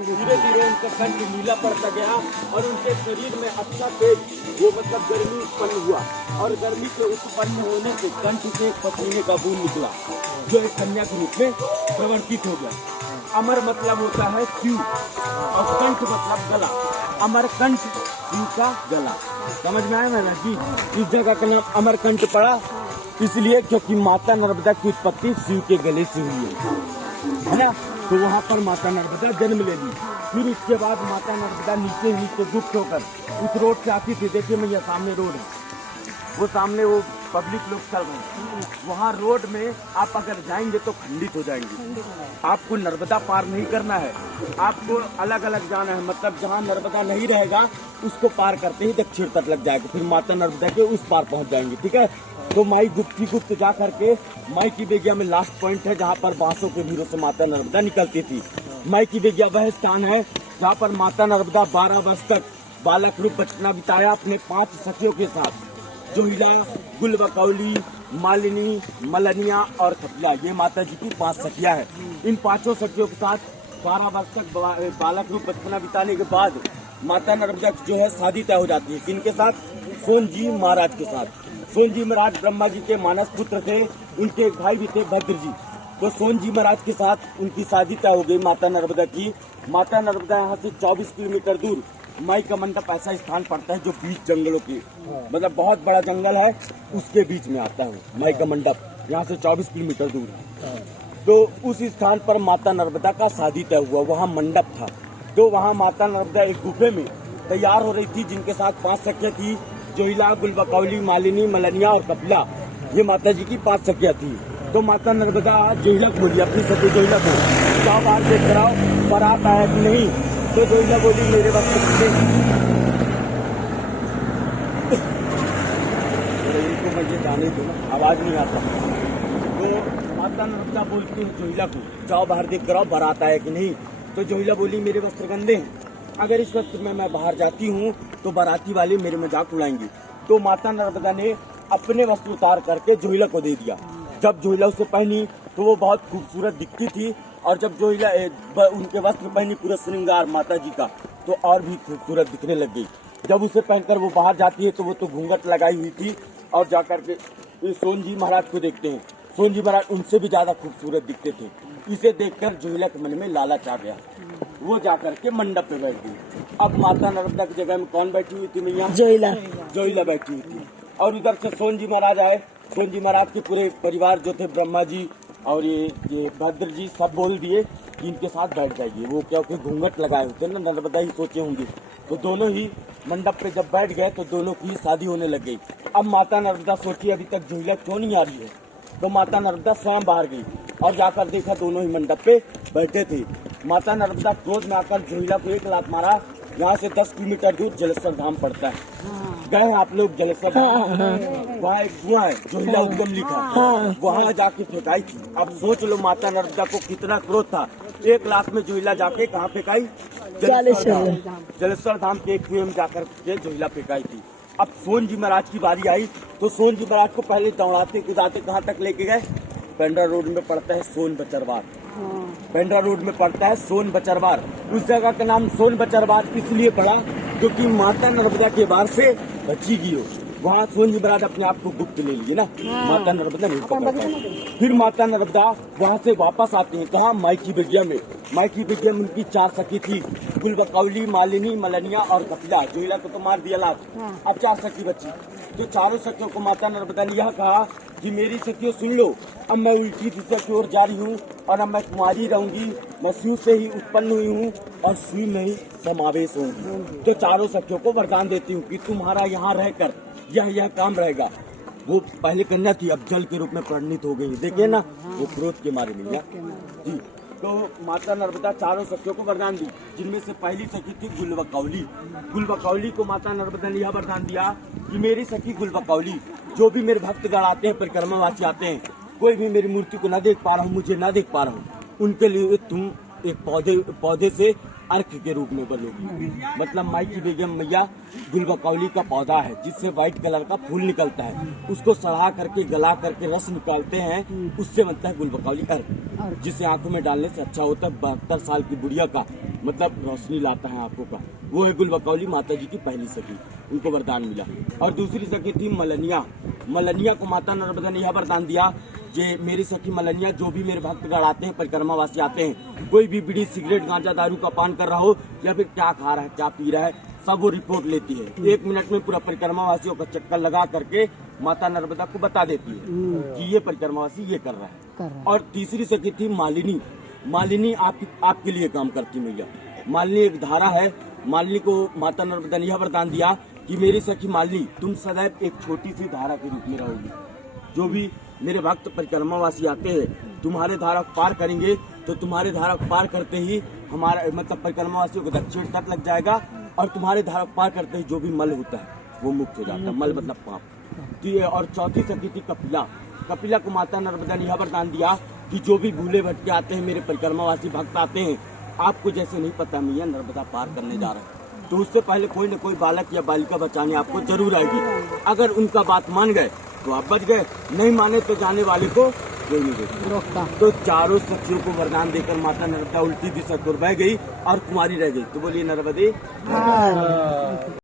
धीरे धीरे उनका कंठ नीला पड़ता गया और उनके शरीर में अच्छा तेज वो मतलब गर्मी उत्पन्न हुआ और गर्मी के उत्पन्न होने से कंठ से एक पसीने का बूंद निकला जो एक कन्या के रूप में प्रवर्तित हो गया। अमर मतलब होता है शिव और कंठ मतलब गला। अमरकंठ शिव का गला। समझ में आया मेरा जी? इस जगह का नाम अमरकंठ पड़ा इसलिए क्योंकि माता नर्मदा की उत्पत्ति शिव के गले से हुई है ना। तो वहाँ पर माता नर्मदा जन्म ले ली। फिर उसके बाद माता नर्मदा नीचे गुप्त होकर उस रोड से आती थी। देखिए मैं यहाँ सामने रोड है, वो सामने वो पब्लिक लोग चल रहे हैं, वहाँ रोड में आप अगर जाएंगे तो खंडित हो जाएंगे। आपको नर्मदा पार नहीं करना है, आपको अलग अलग जाना है। मतलब जहाँ नर्मदा नहीं रहेगा उसको पार करते ही दक्षिण तट लग जाएगा, फिर माता नर्मदा के उस पार पहुँच जाएंगे। ठीक है, तो माई गुप्त जा करके माई की बेगिया में लास्ट पॉइंट है जहाँ पर बांसों के भीड़ों से माता नर्मदा निकलती थी। माई की बेगिया वह स्थान है जहाँ पर माता नर्मदा 12 वर्ष तक बालक रूप बचपना बिताया अपने 5 सखियों के साथ, जोहिला, गुलबकौली, मालिनी, मलनिया और कपिला। ये माता जी की 5 सखियां हैं। इन 5 सखियों के साथ 12 वर्ष तक बालक रूप बचपना बिताने के बाद माता नर्मदा जो है शादी तय हो जाती है। किनके साथ? सोन जी महाराज के साथ। सोन जी महाराज ब्रह्मा जी के मानस पुत्र थे, उनके एक भाई भी थे भद्र जी। तो सोन जी महाराज के साथ उनकी शादी तय हो गई माता नर्मदा की। माता नर्मदा यहाँ से 24 किलोमीटर दूर माई का मंडप ऐसा स्थान पड़ता है जो बीच जंगलों की, मतलब बहुत बड़ा जंगल है उसके बीच में आता है माई का मंडप, यहाँ से 24 किलोमीटर दूर है। तो उस स्थान पर माता नर्मदा का शादी तय हुआ, वहाँ मंडप था। तो वहाँ माता नर्मदा एक गुफे में तैयार हो रही थी, जिनके साथ 5 सखियां थी, जोहिला, गुलबकौली, मालिनी, मलनिया और कपिला। ये माता जी की 5 सखियां थी। तो माता नर्मदा जोहिला को बोली, अपनी सखी जोहिला को, जाओ बाहर देख कर आओ बारात आया कि नहीं। तो जोहिला बोली मेरे वक्त इनको मुझे जाने दो, आवाज नहीं आता। तो माता नर्मदा बोलती है जोहिला को, जाओ बाहर देख कर आओ बारात आया कि नहीं। तो जोहिला बोली मेरे वस्त्र गंदे हैं, अगर इस वक्त में मैं बाहर जाती हूँ तो बाराती वाले मेरे मजाक उड़ाएंगे। तो माता नर्मदा ने अपने वस्त्र उतार करके जोहिला को दे दिया। जब जोहिला उसे पहनी तो वो बहुत खूबसूरत दिखती थी, और जब जोहिला उनके वस्त्र पहनी पूरा श्रृंगार माता जी का, तो और भी खूबसूरत दिखने लग गई। जब उसे पहनकर वो बाहर जाती है तो वो तो घूंघट लगाई हुई थी, और जाकर के सोन जी महाराज को देखते हैं। सोन जी महाराज उनसे भी ज्यादा खूबसूरत दिखते थे। इसे देखकर जोहिला के मन में लालच आ गया, वो जाकर के मंडप पे बैठ गई। अब माता नर्मदा की जगह में कौन बैठी हुई थी मैया? जोहिला बैठी हुई थी। और उधर से सोन जी महाराज आए। सोन जी महाराज के पूरे परिवार जो थे, ब्रह्मा जी और ये भद्र जी, सब बोल दिए कि इनके साथ बैठ जाइए। वो क्योंकि घूंघट लगाए होते ना, नर्मदा ही सोचे होंगे। तो दोनों ही मंडप पे जब बैठ गए तो दोनों की शादी होने लग गई। अब माता नर्मदा सोची अभी तक जोहिला क्यों नहीं आ रही है, तो माता नर्मदा स्वयं बाहर गई और जाकर देखा दोनों ही मंडप पे बैठे थे। माता नर्मदा क्रोध में आकर जोहिला को एक लात मारा। यहाँ से 10 किलोमीटर दूर जलेश्वर धाम पड़ता है, गए हैं आप लोग जलेश्वर धाम? वहाँ एक कुआं है, जोहिला उद्गम लिखा, वहाँ जाके फेंकाई थी। अब सोच लो माता नर्मदा को कितना क्रोध था। 1 लाख में जोहिला जाके कहाँ फेंकाई? जलेश्वर धाम के एक कुएं में जाकर के जोहिला फेंकाई थी। अब सोन जी महाराज की बारी आई तो सोन जी महाराज को पहले दौड़ाते कुदाते कहाँ तक लेके गए? पेंड्रा रोड में पड़ता है सोन बचरवार। पेंड्रा रोड में पड़ता है सोन बचरवार। उस जगह का नाम सोन बचरवार इसलिए पड़ा क्योंकि माता नर्मदा के बार से बची गई हो। वहाँ सोन जी महाराज अपने आप को गुप्त ले लिए ना, माता नर्मदा नहीं पकड़ पाई। फिर माता नर्मदा वहाँ से वापस आते हैं कहाँ? माई की बेगिया में। माई की बेगिया में उनकी 4 सखी थी, गुलबकौली, मालिनी, मलनिया और कपिला। जोहिला को तो मार दिया लात, अब 4 सखी बची। तो चारों सखियों को माता नर्मदा ने यह कहा कि मेरी सखियों सुन लो, अब मैं उल्टी दिशा की ओर जा रही हूँ और अब मैं कुमारी रहूंगी। मैं शिव से ही उत्पन्न हुई हूँ और शिव में ही समावेश होंगी। तो चारों सखियों को वरदान देती हूँ कि तुम्हारा यहाँ रहकर यह काम रहेगा। वो पहले कन्या थी, अब जल के रूप में परिणित हो गई। देखिए ना, वो क्रोध के मारे मिल जी। तो माता नर्मदा चारों सखियों को वरदान दी, जिनमें से पहली सखी थी गुलबकौली। गुलबकौली को माता नर्मदा ने यह वरदान दिया कि मेरी सखी गुलबकौली, जो भी मेरे भक्तगण आते हैं, परिक्रमावासी आते हैं, कोई भी मेरी मूर्ति को न देख पा रहा हूँ, मुझे न देख पा रहा हूँ, उनके लिए तुम एक पौधे से अर्क के रूप में बलोगी। मतलब माई की बेगम मैया गुलबकौली का पौधा है जिससे व्हाइट कलर का फूल निकलता है, उसको सड़ा करके गला करके रस निकालते हैं, उससे बनता है गुलबकौली अर्क, जिसे आंखों में डालने से अच्छा होता है। 72 साल की बुढ़िया का मतलब रोशनी लाता है आंखों का। वो है गुलबकौली, माता जी की पहली सखी, उनको वरदान मिला। और दूसरी सखी थी मलनिया। मलनिया को माता नर्मदा ने यह वरदान दिया कि मेरी सखी मलनिया, जो भी मेरे भक्तगण आते हैं, परिक्रमा वासी आते हैं, कोई भी बीड़ी सिगरेट गांजा दारू का पान कर रहा हो या फिर क्या खा रहा है क्या पी रहा है, सब वो रिपोर्ट लेती है। 1 मिनट में पूरा परिक्रमा वासियों का चक्कर लगा करके माता नर्मदा को बता देती है कि ये परिक्रमा वासी ये कर रहा है। और तीसरी सखी थी मालिनी। मालिनी आपके लिए काम करती मैया। मालिनी एक धारा है। मालिनी को माता नर्मदा ने यह वरदान दिया कि मेरी सखी मालिनी, तुम सदैव एक छोटी सी धारा के रूप में रहोगी। जो भी मेरे भक्त परिक्रमावासी आते हैं, तुम्हारे धारा को पार करेंगे तो तुम्हारे धारा को पार करते ही हमारा मतलब परिक्रमावासियों को दक्षिण तक लग जाएगा, और तुम्हारे धारा को पार करते ही जो भी मल होता है वो मुक्त हो जाता है। मल मतलब पाप। और चौथी सखी थी कपिला। कपिला को माता नर्मदा ने यह वरदान दिया कि जो भी भूले भटके आते हैं, मेरे परिक्रमावासी भक्त आते हैं, आपको जैसे नहीं पता मैया नर्मदा पार करने जा रहा है, तो उससे पहले कोई न कोई बालक या बालिका बचाने आपको जरूर आएगी। अगर उनका बात मान गए तो आप बच गए, नहीं माने तो जाने वाले को कोई नहीं रोकता। तो चारों सखियों को वरदान देकर माता नर्मदा उल्टी दिशा को बह गई और कुमारी रह गई। तो बोलिए नर्मदे।